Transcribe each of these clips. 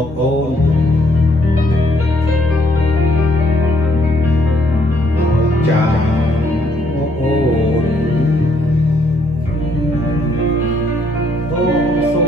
មកអូនចាមកអូនអូសូម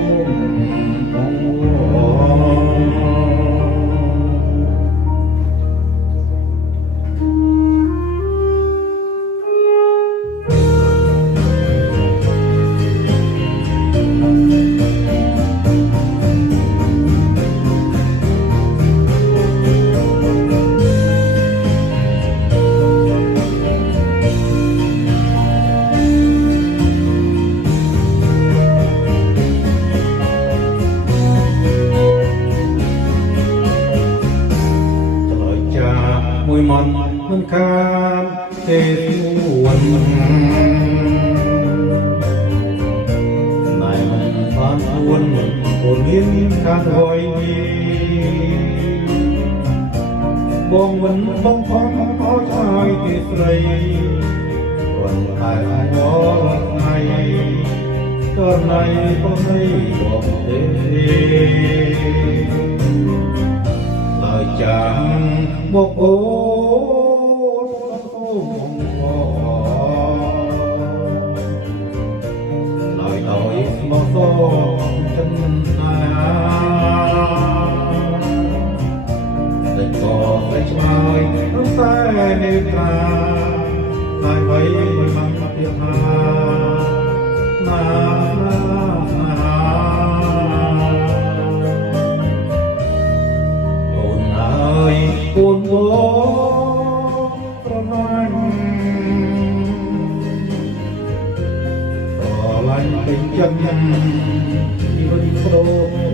មួយមន់មិនខានទេួនណៃមិនបានពួនអូនមានខានហើយបងមិនបងផងអោយឲ្យទេស្រីគាត់តែអោថ្ងៃតរណៃបងនេះបងទេឡើយចាំមកអូឡើយឲ្យមកសូចិនណាតែក៏តែឆ្លើយនោះតែនេត្រាហើយໄວមិនបានទៀតណាណាអូនវប្រមាណប្រឡាញ់ពេញចិត្តជីវិតប្រូ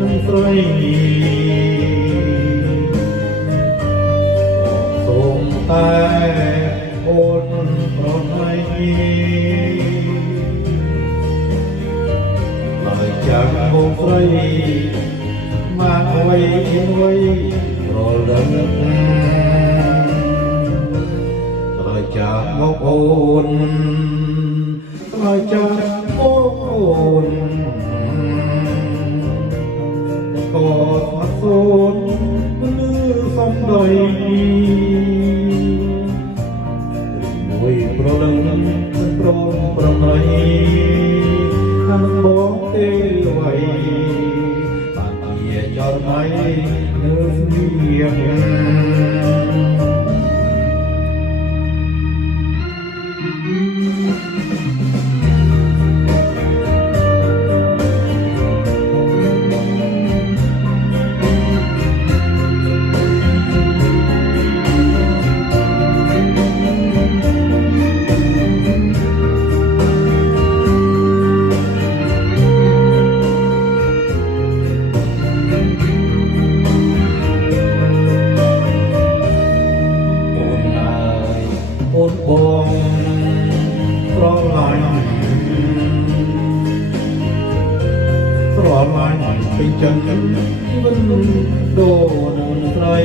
នឹងស្រីសូមតែអូនប្រណីឡើយចាំមកស្រីមកអ្វីអ្វីរលឹងឡើយចាំមកអូនឡើយចាំមកអូនក៏អត់សូនលឺសំដីមួយប្រលឹងប្រមប្រណីខាងបងទេអ្វីបានជាចរណៃនៅស្ងៀមបងស្រឡាញ់ពេញចិត្តមិនដូរនឹងស្រី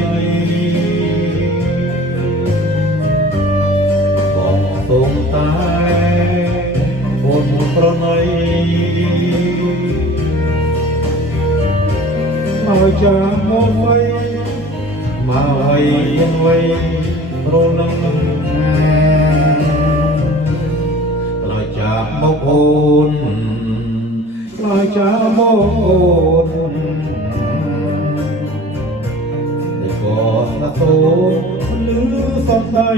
បងសូមតែអូនប្រណីមកចាំមកໄວមកឲ្យយ៉ាងໄວរលឹងឡើយចាំមកអូនឡើយចាំមកអូនតែក៏ស្ទើរលឺសំដី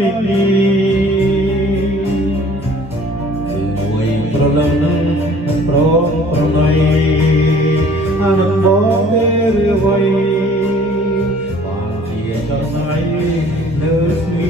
មួយប្រលឹងប្រងប្រណីអានឹងបងទេឬអ្វីបានជាចរណៃនៅស្មី